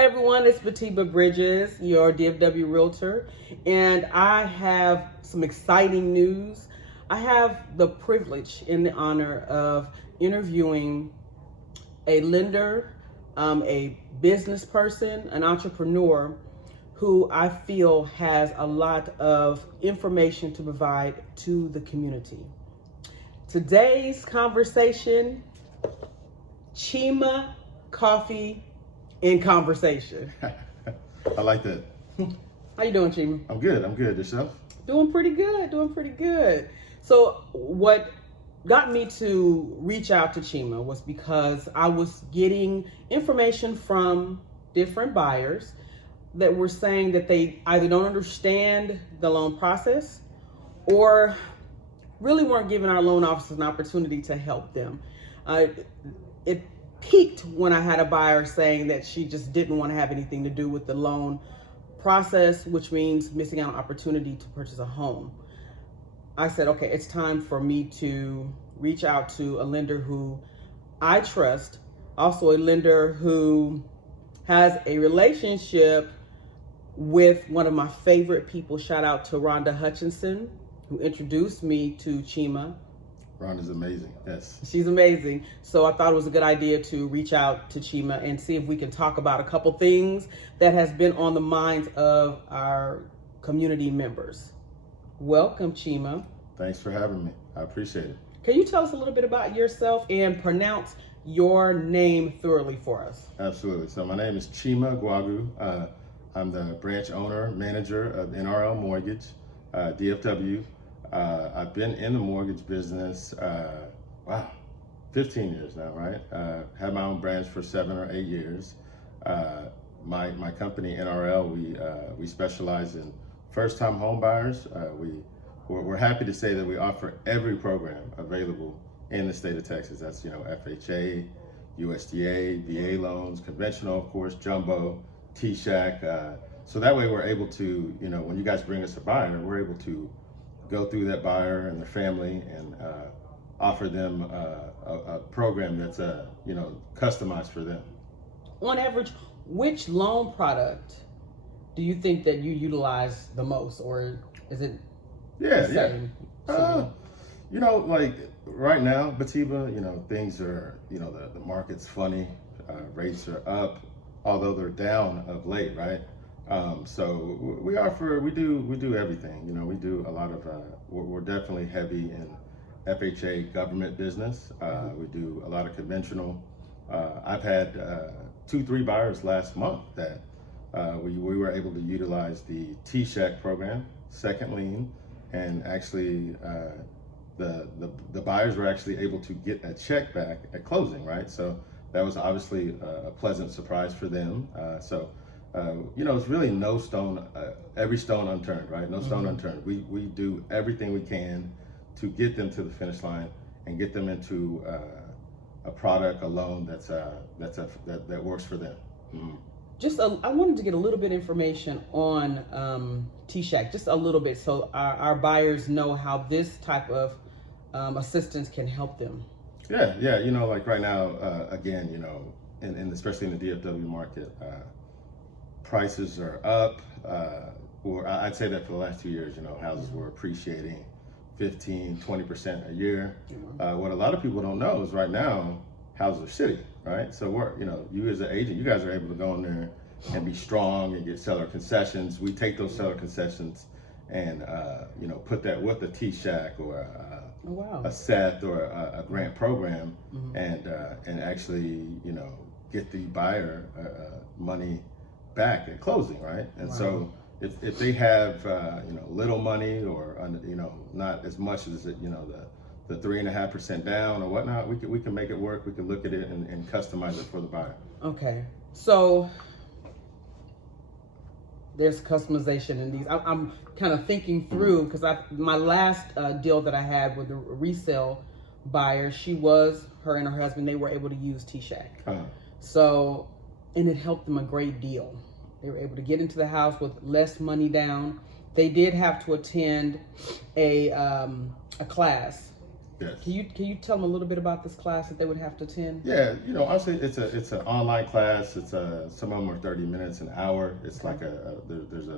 Hi everyone, it's Batiba Bridges, your DFW Realtor, and I have some exciting news. I have the privilege and the honor of interviewing a lender, a business person, an entrepreneur who I feel has a lot of information to provide to the community. Today's conversation, Chima Coffee in Conversation. I like that. How you doing, Chima? I'm good. Yourself? Doing pretty good. So what got me to reach out to Chima was because I was getting information from different buyers that were saying that they either don't understand the loan process or really weren't giving our loan officers an opportunity to help them. It peaked when I had a buyer saying that she just didn't want to have anything to do with the loan process, which means missing out on opportunity to purchase a home. I said, okay, it's time for me to reach out to a lender who I trust, also a lender who has a relationship with one of my favorite people. Shout out to Rhonda Hutchinson, who introduced me to Chima. Rhonda's amazing, yes. She's amazing. So I thought it was a good idea to reach out to Chima and see if we can talk about a couple things that has been on the minds of our community members. Welcome, Chima. Thanks for having me. I appreciate it. Can you tell us a little bit about yourself and pronounce your name thoroughly for us? Absolutely. So my name is Chima Gwagu. I'm the branch owner, manager of NRL Mortgage, DFW. I've been in the mortgage business, 15 years now, right? Had my own branch for 7 or 8 years. My company, NRL, we specialize in first-time home buyers. We're happy to say that we offer every program available in the state of Texas. That's, FHA, USDA, VA loans, conventional, of course, jumbo, T-Shack. So that way we're able to, when you guys bring us a buyer, we're able to go through that buyer and their family and offer them a program that's customized for them. On average, which loan product do you think that you utilize the most, or is it the same? Like right now, Batiba, things are, the market's funny, rates are up, although they're down of late, right? So we do everything. We do a lot of, we're definitely heavy in FHA government business. We do a lot of conventional. I've had 2-3 buyers last month that we were able to utilize the T-Shack program, second lien, and actually the buyers were actually able to get a check back at closing, right? So that was obviously a pleasant surprise for them. It's really no stone, every stone unturned, right? No stone unturned. We do everything we can to get them to the finish line and get them into a product, a loan that works for them. I wanted to get a little bit of information on T-Shack, just a little bit, so our buyers know how this type of assistance can help them. Yeah, like right now, again, and especially in the DFW market, prices are up. I'd say that for the last 2 years, houses were appreciating 15-20% a year. What a lot of people don't know is right now, houses are shitty, right? So you as an agent, you guys are able to go in there and be strong and get seller concessions. We take those seller concessions and, put that with a T-Shack or a Seth or a grant program and actually, get the buyer the back at closing, right? And so if they have little money or not as much as the 3.5% down or whatnot, we can make it work. We can look at it and customize it for the buyer. Okay, so there's customization in these. I'm kind of thinking through because my last deal that I had with a resale buyer, her and her husband, they were able to use T-Shack. So, and it helped them a great deal. They were able to get into the house with less money down. They did have to attend a class Yes. Can you tell them a little bit about this class that they would have to attend? Yeah, honestly, it's an online class. Some of them are 30 minutes, an hour. It's like there's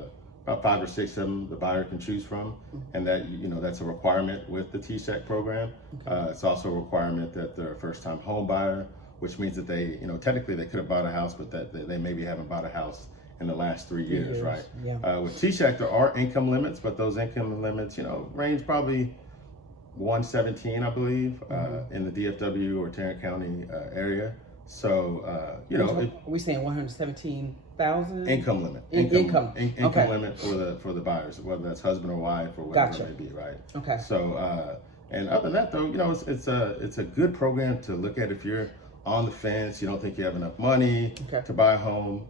about 5 or 6 of them the buyer can choose from, and that that's a requirement with the TSEC program. It's also a requirement that they're a first-time home buyer, which means that they technically they could have bought a house, but that they maybe haven't bought a house in the last 3 years, right? Yeah. With TSEC, there are income limits, but those income limits range probably 117, I believe, in the DFW or Tarrant County area. So, are we saying 117,000 income limit, income limit for the buyers, whether that's husband or wife or whatever it may be, right? Okay. So, and other than that, though, it's a good program to look at if you're on the fence, you don't think you have enough money to buy a home.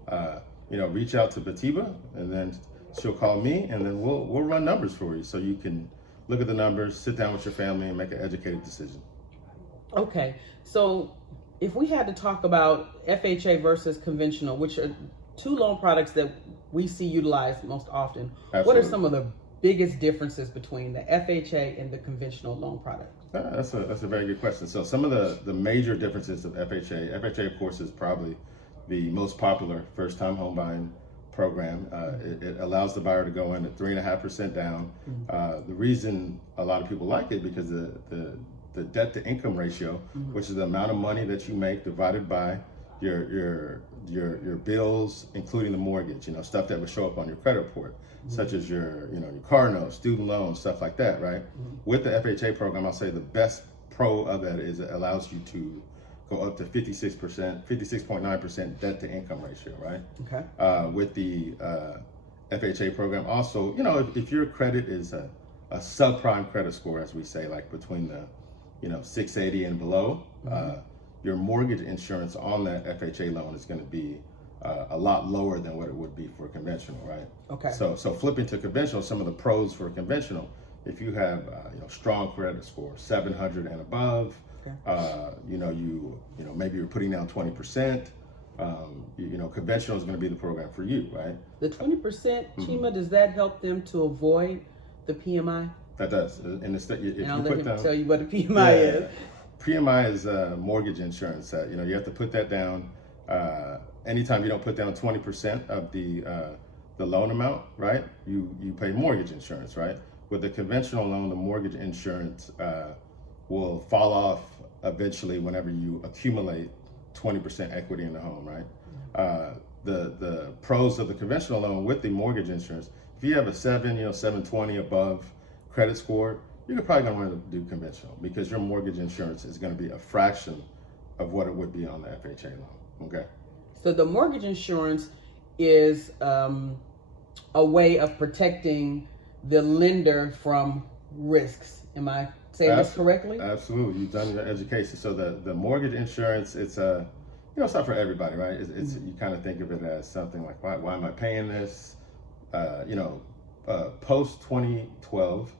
Reach out to Batiba, and then she'll call me, and then we'll run numbers for you so you can look at the numbers, sit down with your family, and make an educated decision. Okay, so if we had to talk about FHA versus conventional, which are two loan products that we see utilized most often, Absolutely. What are some of the biggest differences between the FHA and the conventional loan product? That's a very good question. So some of the major differences of FHA, of course, is probably the most popular first-time home buying program. It allows the buyer to go in at 3.5% down. The reason a lot of people like it because the debt to income ratio, which is the amount of money that you make divided by your bills, including the mortgage, stuff that would show up on your credit report, such as your car notes, student loans, stuff like that, right? With the FHA program, I'll say the best pro of that is it allows you to go up to 56.9% debt to income ratio, right? Okay. With the FHA program, also, if your credit is a subprime credit score, as we say, like between the 680 and below, your mortgage insurance on that FHA loan is going to be a lot lower than what it would be for conventional, right? Okay. So flipping to conventional, some of the pros for conventional, if you have strong credit score, 700 and above, maybe you're putting down 20%. Conventional is going to be the program for you, right? The 20%, Chima, does that help them to avoid the PMI? That does. And I'll let him tell you what a PMI is. PMI is mortgage insurance. You have to put that down. Anytime you don't put down 20% of the loan amount, right? You pay mortgage insurance, right? With the conventional loan, the mortgage insurance will fall off eventually whenever you accumulate 20% equity in the home, right? The pros of the conventional loan with the mortgage insurance, if you have a 720 above credit score, you're probably going to want to do conventional because your mortgage insurance is going to be a fraction of what it would be on the FHA loan, okay? So the mortgage insurance is a way of protecting the lender from risks. Am I saying this correctly? Absolutely. You've done your education. So the mortgage insurance, it's it's not for everybody, right? It's you kind of think of it as something like, why am I paying this? Post 2012,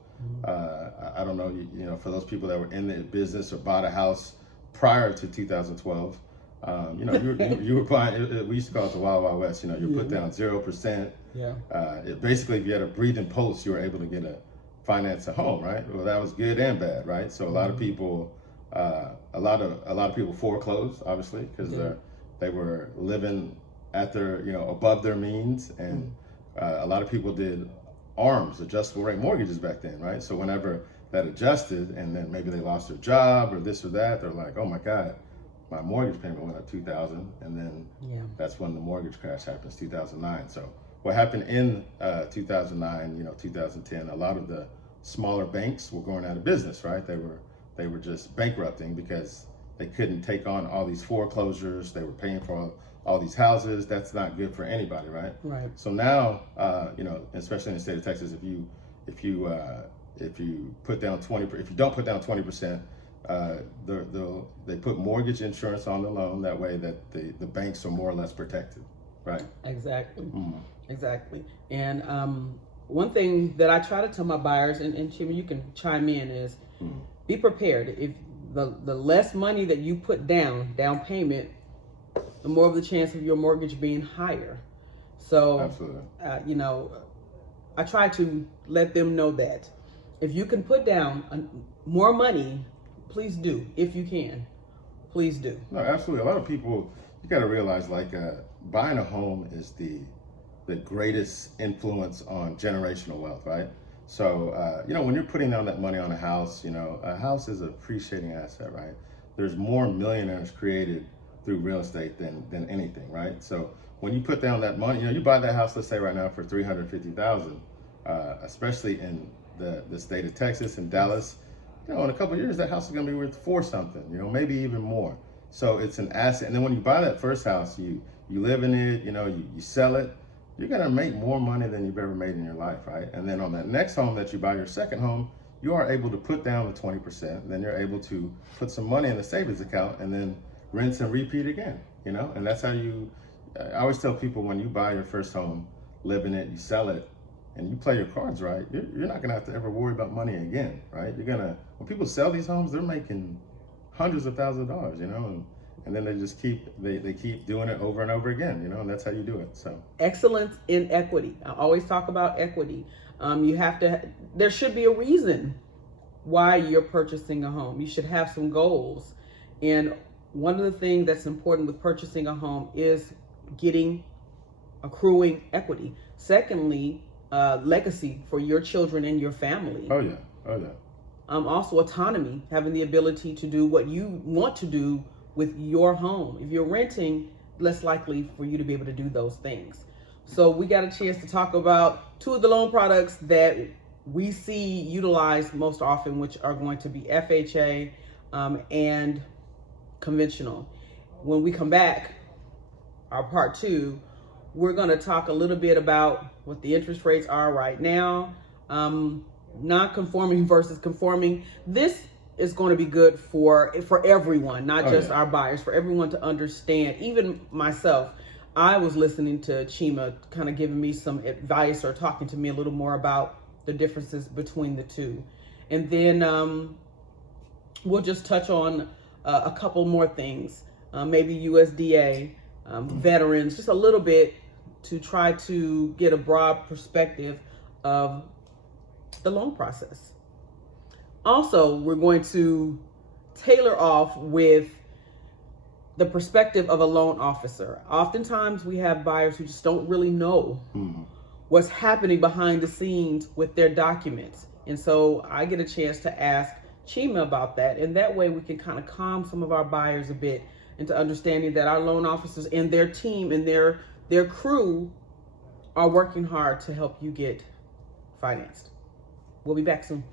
I don't know, for those people that were in the business or bought a house prior to 2012, you were buying, we used to call it the Wild Wild West, you put down 0%. Yeah. Basically, if you had a breathing pulse, you were able to finance a home, right? Well, that was good and bad, right? So a lot of people, foreclosed, obviously, because they were living at their, above their means, and a lot of people did ARMs, adjustable rate mortgages back then, right? So whenever that adjusted, and then maybe they lost their job or this or that, they're like, oh my God, my mortgage payment went up $2,000, and then that's when the mortgage crash happens, 2009. So what happened in 2009, 2010, a lot of the smaller banks were going out of business, right? They were just bankrupting because they couldn't take on all these foreclosures. They were paying for all these houses. That's not good for anybody, right? Right. So now, especially in the state of Texas, if you put down 20%, if you don't put down 20%, they put mortgage insurance on the loan. That way, that the banks are more or less protected, right? Exactly. Exactly. And one thing that I try to tell my buyers, and Chima, you can chime in, is be prepared. If the less money that you put down payment, the more of the chance of your mortgage being higher. So, absolutely. I try to let them know that if you can put down more money please do. If you can, please do. No, absolutely. A lot of people, you got to realize, buying a home is the greatest influence on generational wealth, right? So, when you're putting down that money on a house, a house is an appreciating asset, right? There's more millionaires created through real estate than anything, right? So when you put down that money, you buy that house, let's say right now for $350,000, especially in the state of Texas and Dallas, in a couple of years, that house is going to be worth four something, maybe even more. So it's an asset. And then when you buy that first house, you live in it, you sell it, you're going to make more money than you've ever made in your life, right? And then on that next home that you buy, your second home, you are able to put down the 20%. Then you're able to put some money in the savings account and then rinse and repeat again, And that's how I always tell people, when you buy your first home, live in it, you sell it, and you play your cards right, you're not gonna have to ever worry about money again, right? When people sell these homes, they're making hundreds of thousands of dollars, and then they just keep doing it over and over again, and that's how you do it. So excellence in equity. I always talk about equity. There should be a reason why you're purchasing a home. You should have some goals. And one of the things that's important with purchasing a home is accruing equity. Secondly, legacy for your children and your family. Oh yeah. Also autonomy, having the ability to do what you want to do with your home. If you're renting, less likely for you to be able to do those things. So we got a chance to talk about two of the loan products that we see utilized most often, which are going to be FHA and conventional. When we come back, our part two, we're going to talk a little bit about what the interest rates are right now, non-conforming versus conforming. This is going to be good for everyone, not just our buyers, for everyone to understand. Even myself, I was listening to Chima kind of giving me some advice or talking to me a little more about the differences between the two. And then we'll just touch on a couple more things, maybe USDA, veterans, just a little bit to try to get a broad perspective of the loan process. Also, we're going to tailor off with the perspective of a loan officer. Oftentimes we have buyers who just don't really know what's happening behind the scenes with their documents. And so I get a chance to ask Chima about that. And that way we can kind of calm some of our buyers a bit into understanding that our loan officers and their team and their crew are working hard to help you get financed. We'll be back soon.